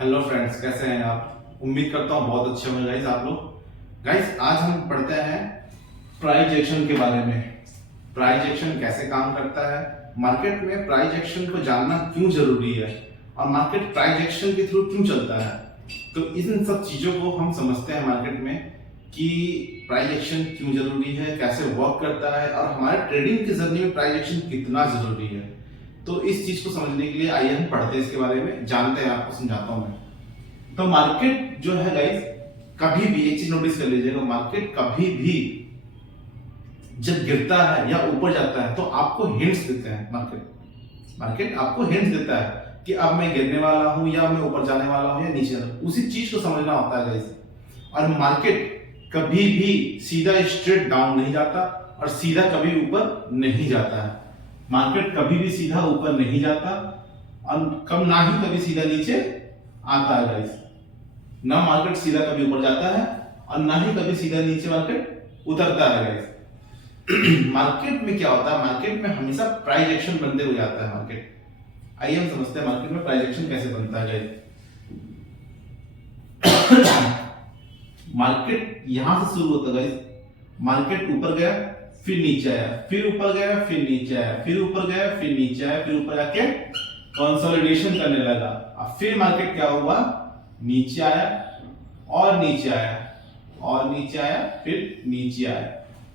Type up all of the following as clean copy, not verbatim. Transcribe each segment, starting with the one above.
Hello friends, कैसे हैं आप? उम्मीद करता हूँ बहुत अच्छे होंगे गाइस आप लोग। गाइस आज हम पढ़ते हैं प्राइस एक्शन के बारे में। प्राइस एक्शन कैसे काम करता है, मार्केट में प्राइस एक्शन को जानना क्यों जरूरी है और मार्केट प्राइस एक्शन के थ्रू क्यों चलता है। तो इन सब चीजों को हम समझते हैं मार्केट में कि प्राइस एक्शन क्यों जरूरी है, कैसे वर्क करता है और हमारे ट्रेडिंग की जर्नी में प्राइस एक्शन कितना जरूरी है। तो इस चीज को समझने के लिए आइए हम पढ़ते हैं, इसके बारे में जानते हैं, आपको समझाता हूं मैं। तो मार्केट जो है गाइस, कभी भी एक चीज नोटिस कर लीजिएगा, मार्केट कभी भी जब गिरता है या ऊपर जाता है तो आपको हिंट्स देते हैं। मार्केट आपको हिंट्स देता है कि अब मैं गिरने वाला हूं या मैं ऊपर जाने वाला हूं या नीचे जाना, उसी चीज को समझना होता है गाइस। और मार्केट कभी भी सीधा स्ट्रेट डाउन नहीं जाता और सीधा कभी ऊपर नहीं जाता है। मार्केट कभी भी सीधा ऊपर नहीं जाता और कम ना ही कभी सीधा नीचे आता है गाइस। ना मार्केट सीधा कभी ऊपर जाता है और ना ही कभी सीधा नीचे मार्केट उतरता है गाइस। मार्केट में क्या होता है, मार्केट में हमेशा प्राइस एक्शन बनते हुए जाता है मार्केट। आइए हम समझते हैं मार्केट में प्राइस एक्शन कैसे बनता है गाइस। मार्केट यहां से शुरू होता है गाइस। मार्केट ऊपर गया, फिर नीचे आया, फिर ऊपर गया, फिर नीचे आया, फिर ऊपर गया, फिर नीचे आया, फिर ऊपर जाके कंसोलिडेशन करने लगा। अब फिर मार्केट क्या हुआ, नीचे आया और नीचे आया और नीचे आया, फिर नीचे आया।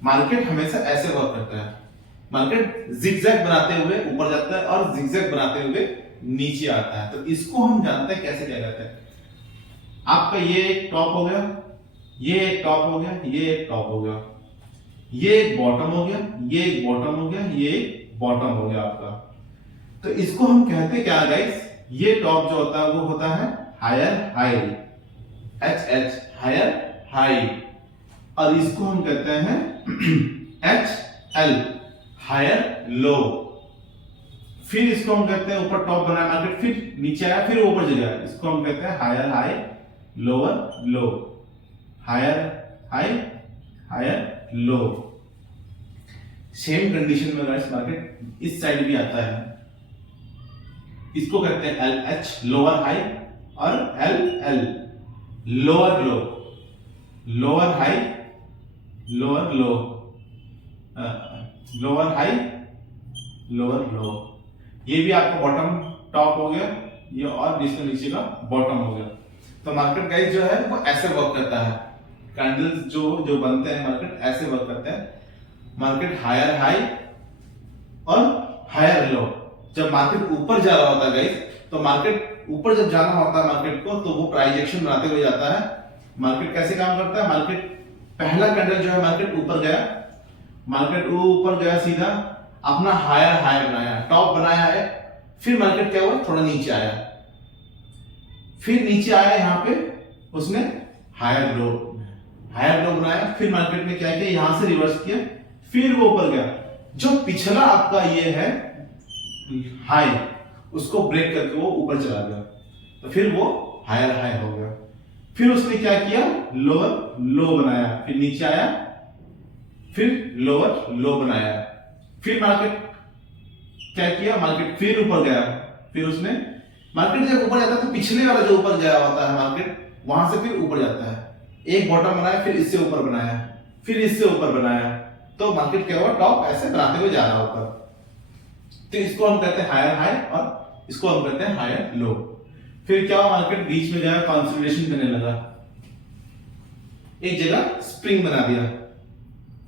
मार्केट हमेशा ऐसे वर्क करता है। मार्केट जिगजैग बनाते हुए ऊपर जाता है और जिगजैग बनाते हुए नीचे आता है। तो इसको हम जानते हैं कैसे क्या कहते हैं। आपका ये एक टॉप हो गया, ये एक टॉप हो गया, ये एक टॉप हो गया, ये एक बॉटम हो गया, ये एक बॉटम हो गया, ये एक बॉटम हो गया आपका। तो इसको हम कहते क्या गाइस, ये टॉप जो होता है वो होता है higher high, H higher high, और इसको हम कहते हैं एच एल हायर लो। फिर इसको हम कहते हैं ऊपर टॉप बनाया मार्केट, फिर नीचे आया, फिर ऊपर चला गया, इसको हम कहते हैं higher high lower low, higher high higher low. Same condition में गाइस मार्केट इस साइड भी आता है, इसको कहते हैं एल एच लोअर हाई और L L lower low, lower high lower low, lower high lower low. ये भी आपका बॉटम टॉप हो गया, ये और इसके नीचे का बॉटम हो गया। तो मार्केट गाइस जो है वो ऐसे वर्क करता है। कैंडल्स जो बनते हैं मार्केट ऐसे वर्क करते हैं। मार्केट हायर हाई और हायर लो। जब मार्केट ऊपर जा रहा होता है गाइस, तो मार्केट ऊपर जब जाना होता है मार्केट को, तो वो प्राइस एक्शन बनाते हुए जाता है। मार्केट कैसे काम करता है, मार्केट पहला कैंडल जो है मार्केट ऊपर गया, मार्केट ऊपर गया सीधा, अपना हायर हाई बनाया, टॉप बनाया है, फिर मार्केट क्या हुआ, थोड़ा नीचे आया, फिर नीचे आया, यहां पे उसने हायर लो बनाया, फिर मार्केट ने क्या किया, यहां से रिवर्स किया, फिर वो ऊपर गया। जो पिछला आपका ये है हाई, उसको ब्रेक करके वो ऊपर चला गया, तो फिर वो हायर हाई हो गया। फिर उसने क्या किया, लोअर लो बनाया, फिर नीचे आया, फिर लोअर लो बनाया, फिर मार्केट क्या किया, मार्केट फिर ऊपर गया, फिर उसने मार्केट जब ऊपर जाता है तो पिछले वाला जो ऊपर गया होता है मार्केट, वहां से फिर ऊपर जाता है। एक बॉटम बनाया, फिर इससे ऊपर बनाया, फिर इससे ऊपर बनाया, तो मार्केट क्या हुआ, टॉप ऐसे बनाते हुए जा रहा ऊपर। तो इसको हम कहते हैं हायर हाई और इसको हम कहते हैं हायर लो। फिर क्या हुआ, मार्केट बीच में गया, कंसोलिडेशन करने लगा, एक जगह स्प्रिंग बना दिया।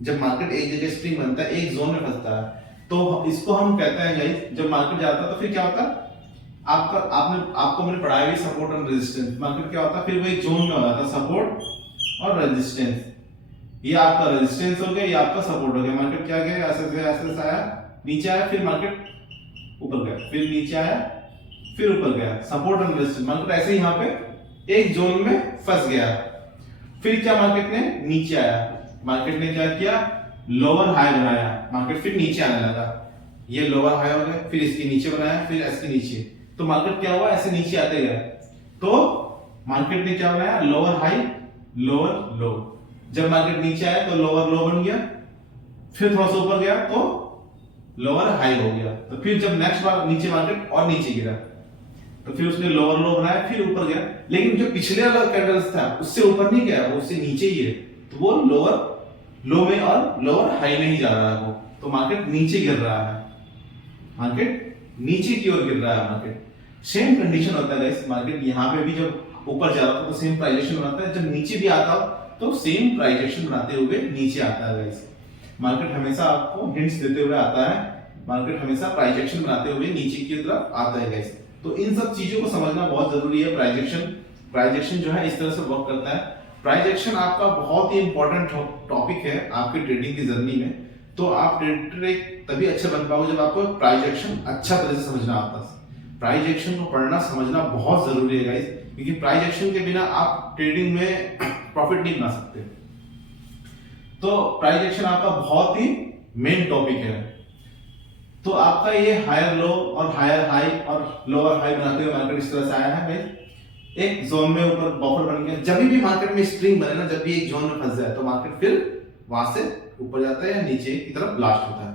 जब मार्केट एक जगह स्प्रिंग बनता है, एक जोन में फंसता है, तो इसको हम कहते हैं गाइस, जब मार्केट जाता है तो फिर क्या होता है, आपको मैंने पढ़ाया भी सपोर्ट और रेजिस्टेंस। मार्केट क्या होता है, फिर वो एक जोन में हो जाता है, सपोर्ट और रेजिस्टेंस। ये आपका रेजिस्टेंस हो गया, ये आपका सपोर्ट हो गया। मार्केट क्या गया, ऐसे से आया, नीचे आया, फिर मार्केट ऊपर गया, फिर नीचे आया, फिर ऊपर गया, सपोर्ट और रेजिस्टेंस। मार्केट ऐसे ही यहाँ पे एक जोन में फंस गया। फिर क्या, मार्केट ने नीचे आया, मार्केट ने क्या किया, लोअर हाई बनाया, मार्केट फिर नीचे आने लगा, ये लोअर हाई हो गया, फिर इसके नीचे बनाया, फिर इसके नीचे, तो मार्केट क्या हुआ, ऐसे नीचे आते गया। तो मार्केट ने क्या बनाया, लोअर हाई लोअर लो। जब मार्केट नीचे आया तो लोअर लो बन गया, फिर थोड़ा सा ऊपर गया तो लोअर हाई हो गया। तो फिर जब नेक्स्ट बार नीचे मार्केट और नीचे गिरा, तो फिर उसने लोअर लो बनाया, फिर ऊपर गया, लेकिन जो पिछले वाला कैंडल्स था उससे ऊपर नहीं गया, वो उससे नीचे ही है, तो वो लोअर लो में और लोअर हाई में ही जा रहा है वो, तो मार्केट नीचे गिर रहा है, मार्केट नीचे की ओर गिर रहा है मार्केट। सेम कंडीशन होता है गाइस, मार्केट यहाँ पे भी जब ऊपर जा रहा था तो सेम प्राइजेक्शन बनाता है, जब नीचे भी आता हो तो सेम प्राइजेक्शन बनाते हुए नीचे आता है गाइस। मार्केट हमेशा आपको हिंट्स देते हुए आता है, मार्केट हमेशा प्राइजेक्शन बनाते हुए नीचे की तरफ आता है गाइस। तो इन सब चीजों को समझना बहुत जरूरी है। प्राइजेक्शन जो है इस तरह से वर्क करता है। प्राइजेक्शन आपका बहुत ही इंपॉर्टेंट टॉपिक है आपके ट्रेडिंग की जर्नी में। तो आप ट्रेडर तभी अच्छे बन पाओगे जब आपको प्राइजेक्शन अच्छा तरह से समझना आता है। प्राइजेक्शन को पढ़ना समझना बहुत जरूरी है गाइस, क्योंकि प्राइजेक्शन के बिना आप ट्रेडिंग में प्रॉफिट नहीं बना सकते। तो प्राइजेक्शन आपका बहुत ही मेन टॉपिक है। तो आपका ये हायर लो और हायर हाई और लोअर हाई बनाते हुए मार्केट इस तरह से आया है भाई, एक जोन में ऊपर बफर बन गया। जब भी मार्केट में स्प्रिंग बने ना, जब भी एक जोन में फंस जाए तो मार्केट फिर वहां से ऊपर जाता है या नीचे की तरफ ब्लास्ट होता है।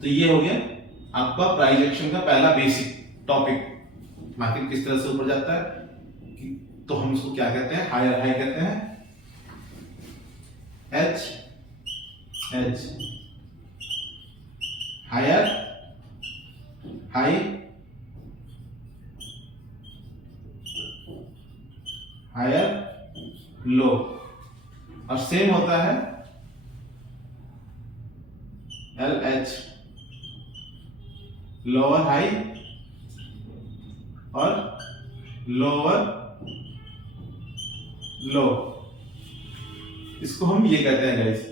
तो ये हो गया आपका प्राइजेक्शन का पहला बेसिक टॉपिक, मार्केट किस तरह से ऊपर जाता है। तो हम इसको क्या कहते हैं, हायर हाई कहते हैं, H higher high higher low, और सेम होता है LH लोअर हाई और लोअर लो, इसको हम ये कहते हैं गाइस।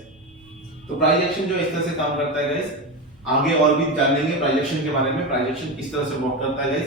तो प्राइजेक्शन जो इस तरह से काम करता है गाइस, आगे और भी जानेंगे प्राइजेक्शन के बारे में, प्राइजेक्शन किस तरह से वर्क करता है गाइस।